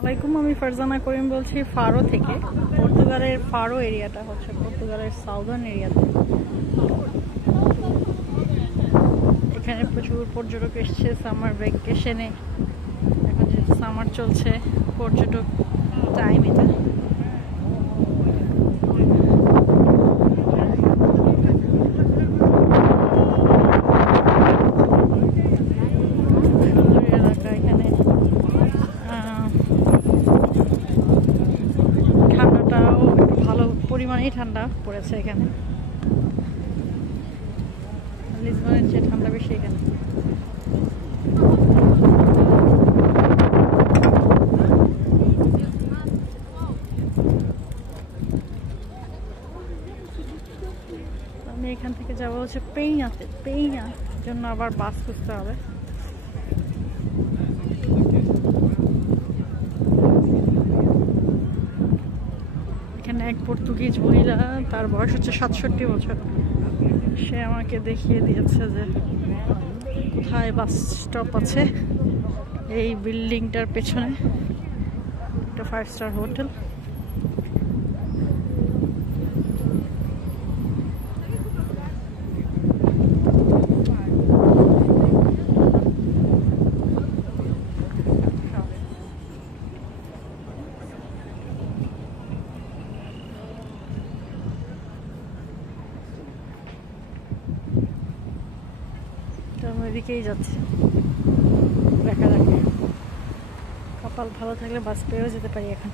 ওয়ালাইকুম, আমি ফারজানা করিম বলছি ফারো থেকে। পর্তুগালের ফারো এরিয়াটা হচ্ছে পর্তুগালের সাউদার্ন এরিয়াতে। এখানে প্রচুর পর্যটক এসছে সামার ভ্যাকেশনে। এখন যেহেতু সামার চলছে, পর্যটক টাইম এটা। ঠান্ডাটাও একটু ভালো পরিমাণেই ঠান্ডা পড়েছে এখানে। লিসবনের চেয়ে ঠান্ডা বেশি এখানে। আমি এখান থেকে যাবো হচ্ছে পেইনাতে। পেইনার জন্য আবার বাস খুঁজতে হবে। এখানে এক পর্তুগিজ মহিলা, তার বয়স হচ্ছে 67 বছর। সে আমাকে দেখিয়ে দিয়েছে যে কোথায় বাস স্টপ আছে। এই বিল্ডিংটার পেছনে একটা 5 স্টার হোটেল। আমি ওইদিকেই যাচ্ছি, দেখা যাক, কপাল ভালো থাকলে বাস পেয়েও যেতে পারি এখন।